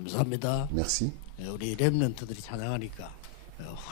감사합니다. Merci. 우리 렘넌트들이 찬양하니까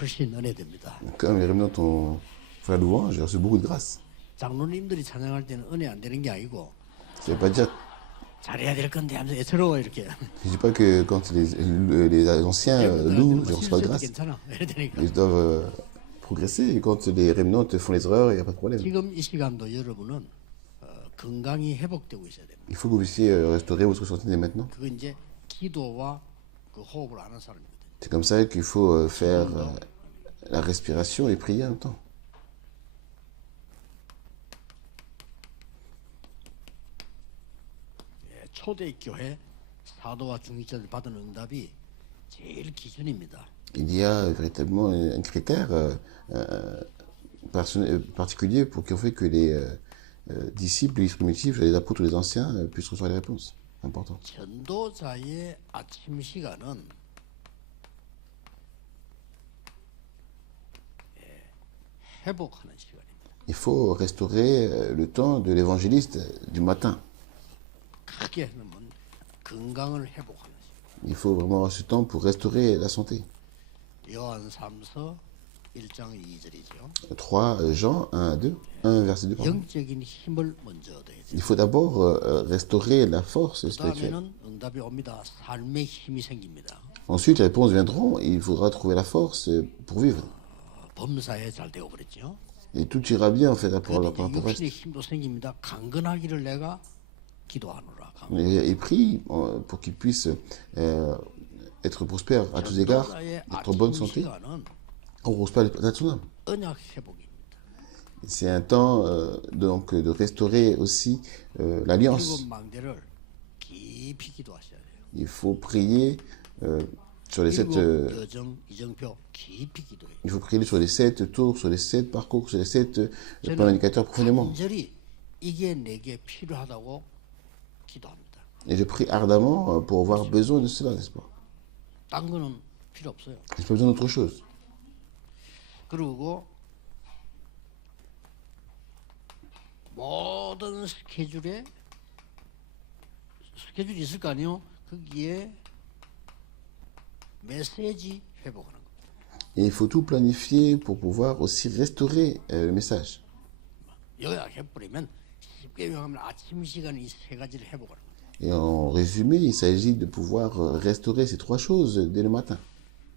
훨씬 은혜됩니다. Comme les remnants ont fait la louange, j'ai reçu beaucoup de grâce. 장로님들이 찬양할 때는 은혜 안 되는 게 아니고 Ça ne veut pas dire, 잘해야 될 건데 하면서 애처로워 이렇게. je ne dis pas que quand les anciens louent, je ne reçois pas de 실수도 grâce. 괜찮아. 이래 되니까. Ils doivent progresser. Et quand les remnants font les erreurs, il n'y a pas de problème. 지금 이 시간도 여러분은 건강이 회복되고 있어야 됩니다. Il faut que vous puissiez restaurer votre santé dès maintenant. 그건 이제 기도와 그 호흡을 아는 사람이거든요. C'est comme ça qu'il faut faire la respiration et prier en même temps. 초대 교회 사도와 중직자들 받은 응답이 제일 기준입니다. Il y a véritablement un critère particulier pour qu'il fait que les disciples, les primitifs, les apôtres, les anciens puissent recevoir les réponses. Important. 전도자의 아침 시간은 회복하는 시간입니다. Il faut restaurer le temps de l'évangéliste du matin. 크게 하면 건강을 회복하는 시간. Il faut vraiment avoir ce temps pour restaurer la santé. 요한 3서 1장 2절이죠. 3 Jean 1 à 2, 1 verset 2. Pardon. 영적인 힘을 먼저 얻어야 돼요. Il faut d'abord restaurer la force spirituelle. 그다음에는 응답이 옵니다. 삶의 힘이 생깁니다. Ensuite, les réponses viendront et il faudra trouver la force pour vivre. 범사에 잘 되어 버렸죠. Et tout ira bien en fait pour 그런데 le reste. 육신의 힘도 생깁니다. 강건하기를 내가 기도하노라. Et prie pour qu'il puisse être prospère à tous égards, 전도자의 être en bonne 아침 santé. 시간은 On ne repose pas l'état de son âme. 언약 회복입니다. C'est un temps donc de restaurer aussi l'alliance. 일곱 망대를 깊이 기도하셔야 돼요. Il faut prier sur les sept. 일곱 여정 이정표 깊이 기도해요. Il faut prier sur les 7 tours, sur les 7 parcours, sur les 7 points indicateurs profondément. 간절히 이게 내게 필요하다고 기도합니다. Et je prie ardemment pour avoir besoin de cela, n'est-ce pas? 딴 거는 필요 없어요. J'ai pas besoin d'autre chose. 그리고 모든 스케줄이 있을 거 아니에요? 거기에 메시지 회복하는 겁니다. Et il faut tout planifier pour pouvoir aussi restaurer le message. 요약해버리면 쉽게 요약하면 아침 시간에 이 세 가지를 회복하는 거예요. Et en résumé, il s'agit de pouvoir restaurer ces trois choses dès le matin.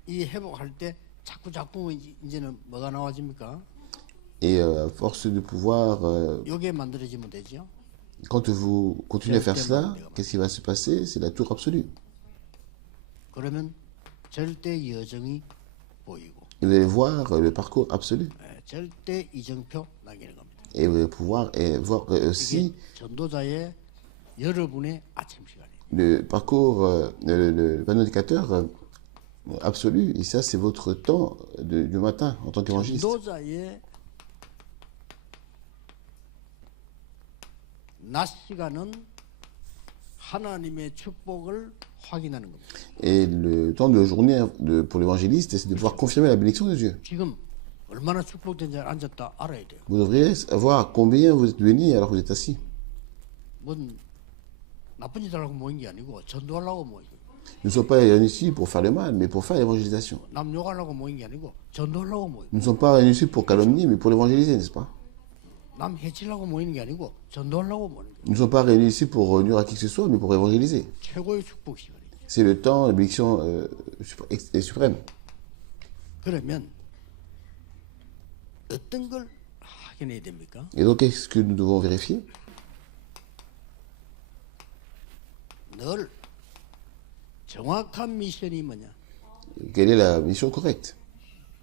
이 회복할 때 자꾸 이제는 뭐가 나와집니까? Et à force de pouvoir, 요게 만들어지면 되죠. quand vous continuez à faire cela, qu'est-ce qui va se passer? C'est la tour absolue. 그러면 절대 여정이 보이고 Et vous allez voir le parcours absolu. 절대 이정표 나기는 겁니다. Et vous allez pouvoir voir aussi 이게 전도자의 여러분의 아침 시간이에요. le parcours, le panneau indicateur absolu. Et ça, c'est votre temps du matin en tant qu'évangéliste. 전도자의 낮 시간은 하나님의 축복을 확인하는 겁니다. Et le temps de journée pour l'évangéliste, c'est de pouvoir confirmer la bénédiction de Dieu. 지금 얼마나 축복된지 앉았다 알아야 돼요. Vous devriez savoir combien vous êtes bénis alors que vous êtes assis. 뭔 나쁜 짓 하려고 모인 게 아니고 전도하려고 모인 거예요. Nous ne sommes pas réunis ici pour faire le mal, mais pour faire l'évangélisation. 남 욕하려고 모인 게 아니고 전도하려고 모인 거예요. Nous ne sommes pas réunis ici pour calomnier, mais pour l'évangéliser, n'est-ce pas? 남 해치려고 모이는 게 아니고 전도하려고 모이는 거예요. Nous ne sommes pas réunis ici pour nuire à qui que ce soit, mais pour évangéliser. 최고의 축복 시간이에요. C'est le temps, la bénédiction suprême. 그러면 어떤 걸 확인해야 됩니까? Et donc, qu'est-ce que nous devons vérifier? 늘 정확한 미션이 뭐냐? Quelle est la mission correcte?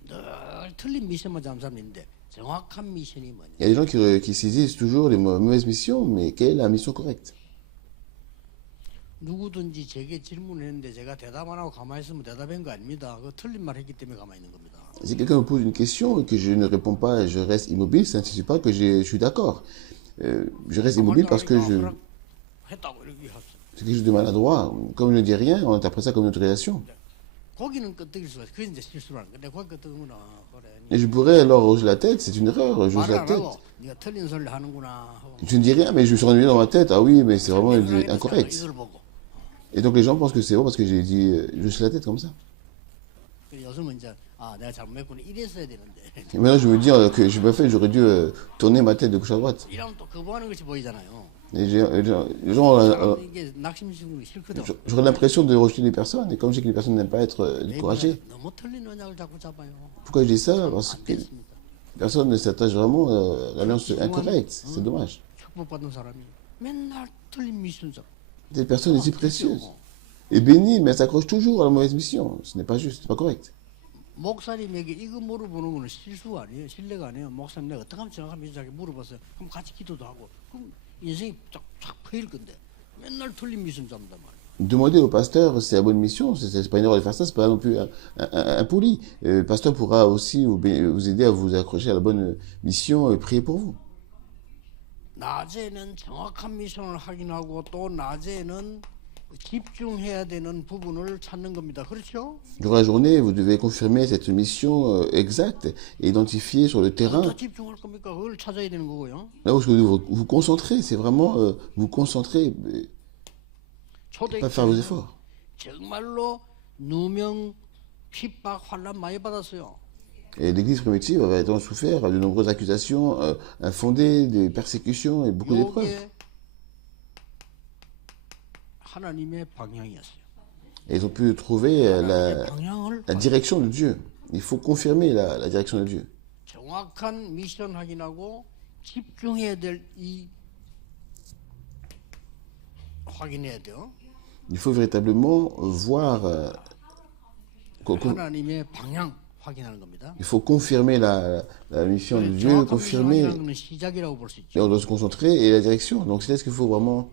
늘 틀린 미션만 잡는 사람이 있는데 정확한 미션이 뭐냐? Il y a des gens qui saisissent toujours les mauvaises missions, mais quelle est la mission correcte? 누구든지 제게 질문했는데 제가 대답 안 하고 가만히 있으면 대답한 거 아닙니다. 그 틀린 말 했기 때문에 가만히 있는 겁니다. Si quelqu'un me pose une question et que je ne réponds pas et je reste immobile, ça ne signifie pas que je suis d'accord. Je reste immobile parce que 했다고 이렇게 했어. c'est quelque chose de maladroit. Comme je ne dis rien, on interprète ça comme une autorisation. 고기는 끄떡일 수가 있어. 그게 이제 실수라는 건데 고기 끄떡이구나. 그래. Et je pourrais alors hocher la tête, c'est une erreur, j'ose 말을 la 안 tête. 하고 네가 틀린 소리를 하는구나 하고 Je ne dis rien, mais je me suis ennuyé dans ma tête. Ah oui, mais c'est vraiment incorrect. 이걸 보고 Et donc les gens pensent que c'est bon parce que j'ai dit, je suis la tête comme ça. 그 요즘은 이제 내가 잘못했구나 이랬어야 되는데 Et maintenant, je me dis que je me fais, j'aurais dû tourner ma tête de gauche à droite. 이러면 또 거부하는 것이 보이잖아요. Et les gens, 사람은 이게 낙심시키는 게 싫거든. j'aurais l'impression de rejeter les personnes. Et comme je sais que les personnes n'aiment pas être découragées, 너무 틀린 언약을 자꾸 잡아요. pourquoi je dis ça? Parce 안 que 됐습니다. personne ne s'attache vraiment à l'alliance incorrecte. C'est dommage. 축복받은 사람이 맨날 틀린 미션 잡. Des personnes aussi précieuses et bénies, mais elles s'accrochent toujours à la mauvaise mission. Ce n'est pas juste, c'est pas correct. 목사님에게 이거 물어보는 거는 실수가 아니에요. 신뢰가 아니에요. 목사님 내가 어떻게 하면 정확한 미션하게 물어봤어요. 그럼 같이 기도도 하고. 그럼 인생이 쫙 퍼일 건데 맨날 틀린 미션 잡는단 말이에요. Demandez au pasteur si c'est la bonne mission, c'est pas une erreur de faire ça, c'est pas non plus impoli. Le pasteur pourra aussi vous aider à vous accrocher à la bonne mission et prier pour vous. 낮에는 정확한 미션을 확인하고 또 낮에는 집중해야 되는 부분을 찾는 겁니다. 그렇죠? Durant la journée, vous devez confirmer cette mission exacte et identifier sur le terrain 어디다 집중할 겁니까? 그걸 찾아야 되는 거고요. là où vous concentrez. C'est vraiment vous concentrer, pas faire vos 초대교회는 efforts. 정말로 누명, 핍박, 환란 많이 받았어요. Et l'église primitive avait tant souffert de nombreuses accusations infondées, des persécutions et beaucoup d'épreuves. 이게 하나님의 방향이었어요. Et ils ont pu trouver 하나님의 방향을 la direction de Dieu. Il faut confirmer la direction de Dieu. 정확한 미션 확인하고 집중해야 될 이 확인해야 돼요. Il faut véritablement voir, 하나님의 방향 확인하는 겁니다. il faut confirmer la mission de Dieu, 정확한 미션 confirmer, 확인하는 것은 시작이라고 볼 수 et 있죠. on doit se concentrer, et la direction. Donc c'est là ce qu'il faut vraiment.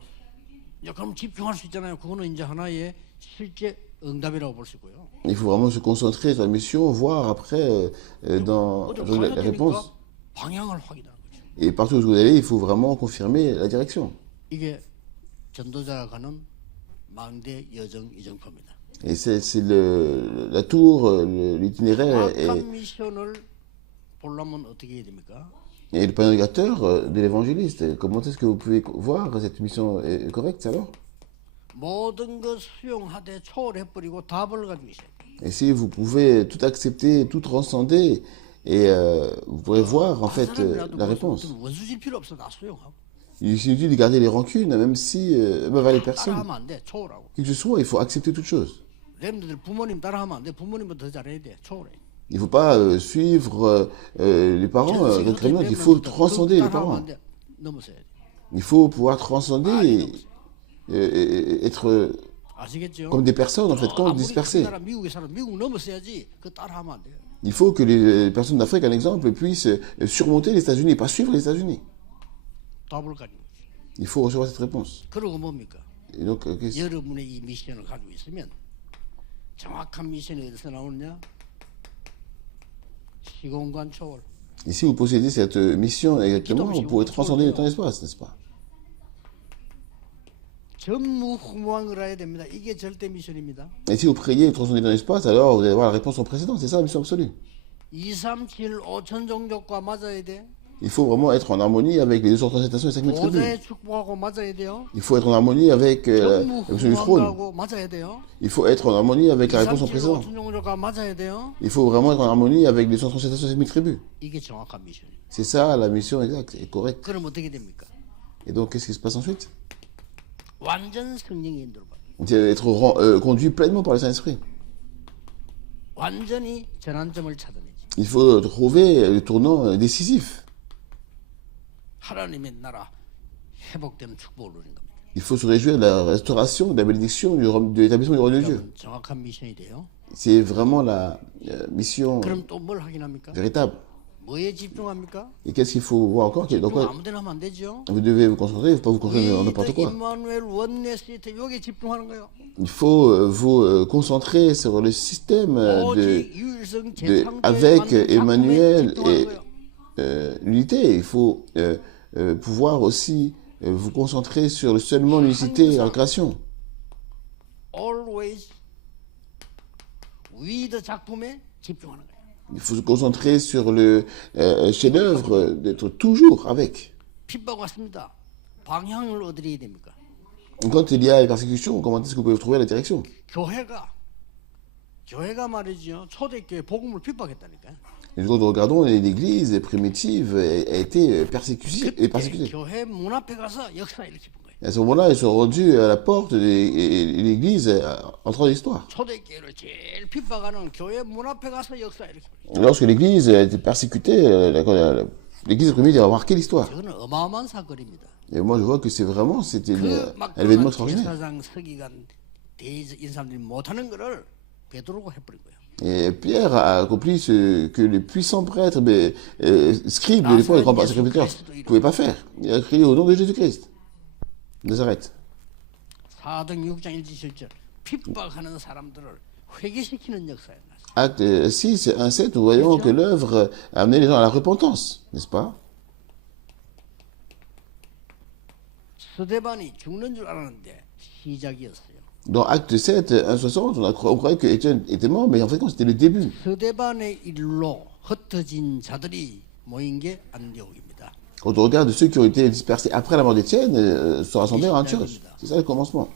이제 그럼 집중할 수 있잖아요. 그거는 이제 하나의 실제 응답이라고 볼 수 있고요. Il faut vraiment se concentrer sur la mission, voir après dans 어디 la 가야 réponse. 되니까 방향을 확인하는 거죠. Et partout où vous allez, il faut vraiment confirmer la direction. 이게 전도자가 가는 망대 여정 이정표입니다. Et c'est la tour, l'itinéraire 정확한 미션을 보려면 어떻게 해야 됩니까? et le planificateur de l'évangéliste. Comment est-ce que vous pouvez voir cette mission est correcte alors? 모든 것 수용하되 초월해버리고 답을 가지고 있어요. Et si vous pouvez tout accepter, tout transcender, et vous pourrez voir en fait la réponse. 원수질 필요 없어. 다 수용하고. Il suffit de garder les rancunes, même si, même avec les personnes. 따라하면 안 돼. 초월하고. Qui que ce soit, il faut accepter toute chose. 렘들들 부모님 따라하면 안 돼. 부모님보다 더 잘해야 돼. 초월해. Il ne faut pas suivre les parents avec la note, il faut transcender les parents. 넘어서야 돼. Il faut pouvoir transcender et être 아시겠죠? comme des personnes, en fait, comme 아무리 dispersées. 그 나라 미국에 살아 미국 넘어서야지. 그 따라하면 안 돼요. Il faut que les personnes d'Afrique, un exemple, puissent surmonter les États-Unis, pas suivre les États-Unis. 답을 가지고 있어요. Il faut recevoir cette réponse. 그러고 뭡니까? Et donc, 여러분의 이 미션을 가지고 있으면 정확한 미션이 어디서 나오느냐? 시공간 초월. et si vous possédez cette mission exactement, vous pourrez transcender le temps et l'espace, n'est-ce pas? 전무후무한 걸 해야 됩니다. 이게 절대 미션입니다. Et si vous priez et transcender dans l'espace, alors vous allez avoir la réponse en précédent. C'est ça la mission absolue. 2, 3, 7, 5천 종족과 맞아야 돼. Il faut vraiment être en harmonie avec les 237 nations et 5000 tribus. 고대의 축복하고 맞아야 돼요. Il faut être en harmonie avec la mission du trône. 전무후무한하고 맞아야 돼요. Il faut être en harmonie avec 2, la 3, réponse en 7, précédent. 5천 종족과 맞아야 돼요. Il faut vraiment être en harmonie avec les 237 nations et 5000 tribus. 이게 정확한 미션이에요. C'est ça la mission exacte et correcte. 그럼 어떻게 됩니까? Et donc, qu'est-ce qui se passe ensuite? 완전 성령의 인도를 받아요. C'est être conduit pleinement par le Saint-Esprit. 완전히 전환점을 찾아내지. Il faut trouver le tournant décisif. 하나님의 나라 회복되는 축복을 누리는 겁니다. Il faut se réjouir de la restauration, de la bénédiction, de l'établissement du royaume de Dieu. 그러면 정확한 미션이 돼요. C'est vraiment la mission 그럼 또 뭘 확인합니까? véritable. 뭐에 집중합니까? Et qu'est-ce qu'il faut voir encore? Dans 집중 quoi 아무데나 하면 안 되죠. vous devez vous concentrer, il ne faut pas vous concentrer dans n'importe quoi. 임마누엘 원네스트 여기에 집중하는 거예요. Il faut vous concentrer sur le système 오직 유일성 재창조에 avec 만든 작품에 Emmanuel 집중하는 et 거예요. l'unité. Il faut pouvoir aussi vous concentrer sur seulement l'unicité et la création. Always with 작품에 집중하는 거예요. Il faut se concentrer sur le chef-d'œuvre, d'être toujours avec. 핍박 왔습니다. 방향을 어디에 됩니까? Quand il y a une persécution, comment est-ce que vous pouvez trouver la direction? 교회가 말이죠. 초대교회 복음을 핍박했다니까요. Et quand nous regardons, l'Église primitive a été persécutée. 그때 교회 문 앞에 가서 역사 일으킨 거예요. Et à ce moment-là, ils sont rendus à la porte et l'Église entrant dans l'histoire. 초대교회를 제일 핍박하는 교회 문 앞에 가서 역사 일으킨 거예요. Lorsque l'Église a été persécutée, l'Église primitive a marqué l'histoire. 저거는 어마어마한 사건입니다. Et moi, je vois que c'était 막 un événement extraordinaire. 제사장 서기관 대인 사람들이 못하는 거를 베드로가 해버린 거예요. Et Pierre a accompli ce que les puissants prêtres, scribes de l'époque, les grands sacrificateurs, ne pouvaient pas faire. Il a crié au nom de Jésus-Christ. Nazareth. 사도행 6장 1절 핍박하는 사람들을 회개시키는 역사예요. Acte 6, 1, 7, nous voyons que l'œuvre a amené les gens à la repentance, n'est-ce pas? 스데반이 죽는 줄 알았는데 시작이었어요. Dans Acte 7, 1, 60, on croyait que Étienne était mort, mais en fait, c'était le début. 스데반의 일로 흩어진 자들이 모인 게 안디옥입니다. Quand on regarde ceux qui ont été dispersés après la mort d'Étienne, se rassembler en Antioche. C'est ça le commencement.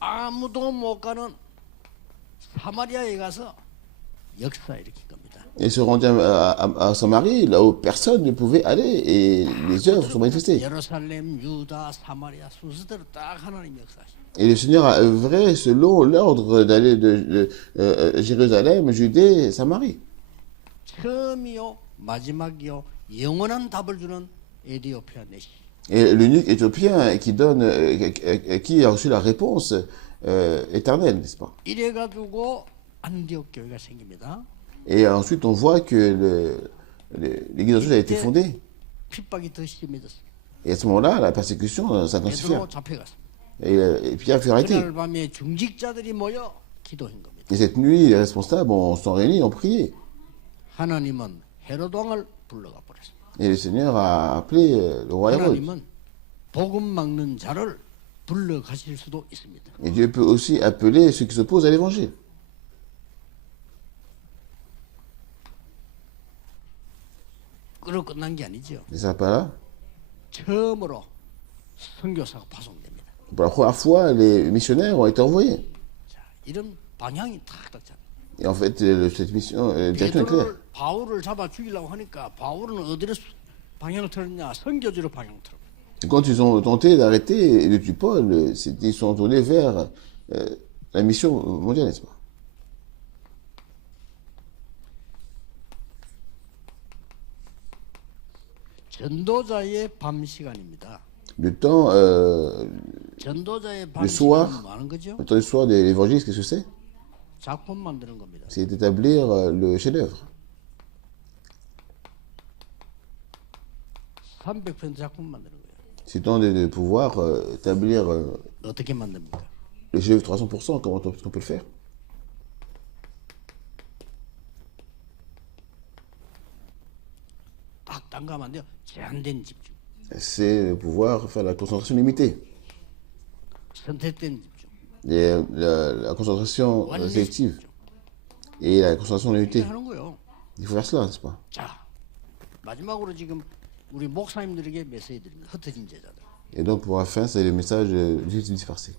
아무도 못 가는 사마리아에 가서 역사 일으킨 겁니다. Et se rendu à Samarie, là où personne ne pouvait aller, et les œuvres sont manifestées. 예루살렘, 유다, 사마리아 순서대로 딱 하나님 역사하시고. Et le Seigneur a œuvré selon l'ordre d'aller de Jérusalem, Judée et Samarie. 처음이요 마지막이요 영원한 답을 주는 에디오피아 내시. Et l'eunuque éthiopien qui a reçu la réponse éternelle, n'est-ce pas? 이래가지고 안디옥 교회가 생깁니다. Et ensuite, on voit que l'église d'Antioche a été fondée. 핍박이 더 심해졌어요. Et à ce moment-là, la persécution s'intensifie. 베드로 잡혀갔습니다. Et Pierre fut arrêté. 그날 밤에 중직자들이 모여 기도한 겁니다. Et cette nuit, les responsables sont réunis, ont prié. 하나님은 헤롯 왕을 불러가 버렸습니다. Et le Seigneur a appelé le roi Hérode. 하나님은 복음 막는 자를 불러 가실 수도 있습니다. Et Dieu peut aussi appeler ceux qui s'opposent à l'évangile. 그로 끝난 게 아니죠. Et ça pas là. 처음으로 선교사가 파송됩니다. Pour la première fois, les missionnaires ont été envoyés. 자, 이런 방향이 탁탁 잡니다. Et en fait, cette mission, la direction est claire. 바울을 잡아 죽이려고 하니까 바울은 어디로 방향을 틀었냐? 선교지로 방향을 틀어. Quand ils ont tenté d'arrêter et de tuer Paul, ils sont tournés vers la mission mondiale, n'est-ce pas? 전도자의 밤 시간입니다. Le temps, 전도자의 밤 le soir, 시간은 뭐 하는 거죠? le temps du soir de l'évangile, qu'est-ce que c'est? 작품 만드는 겁니다. C'est d'établir le chef-d'œuvre. 300% 작품 만드는 거예요. C'est le temps de pouvoir établir 어떻게 만듭니까? le chef-d'œuvre 300%, comment on peut le faire? 딱 단가면 안 돼요. 제한된 집중, C'est de pouvoir faire la concentration limitée. 선택된 집중. Et la concentration sélective. Et la concentration limitée. 하는 거예요. Il faut faire cela, n'est-ce pas? 자, 마지막으로 지금 우리 목사님들에게 메시지 드립니다. 흩어진 제자들. Et donc, pour la fin, c'est le message du dispersé.